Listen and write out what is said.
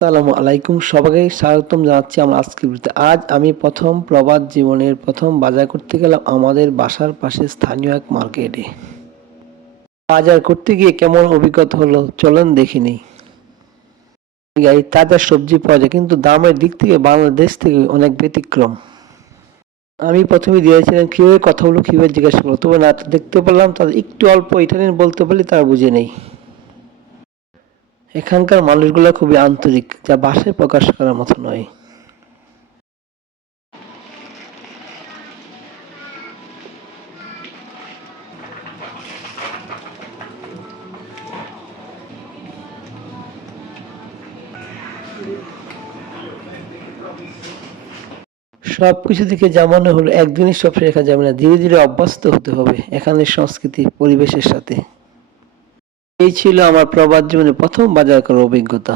আসসালামু আলাইকুম, সবাইকে স্বাগতম জানাচ্ছি আমার আজকের ভিডিওতে। আজ আমি প্রথম প্রবাস জীবনের প্রথম বাজার করতে গেলাম আমাদের বাসার পাশে স্থানীয় এক মার্কেটে। বাজার করতে গিয়ে কেমন অভিজ্ঞতা হলো চলেন দেখে নিই। এই তাজা সবজি পাওয়া যায় কিন্তু দামের দিক থেকে বাংলাদেশ থেকে অনেক ব্যতিক্রম। আমি প্রথমে দিয়েছিলাম কিভাবে কথা বলবো, কিভাবে জিজ্ঞাসা করবো, তবে না দেখতে পেলাম তাদের একটু অল্প ইটালিয়ান বলতে পারলে তারা বুঝে নেই। এখানকার মানুষগুলো খুবই আন্তরিক, যা ভাষায় প্রকাশ করার মতো নয়। সবকিছু থেকে যা মনে হলো একদিনে সব শেখা যাবে না, ধীরে ধীরে অভ্যস্ত হতে হবে এখানের সংস্কৃতি পরিবেশের সাথে। এই ছিল আমার প্রবাস জীবনের প্রথম বাজার করার অভিজ্ঞতা।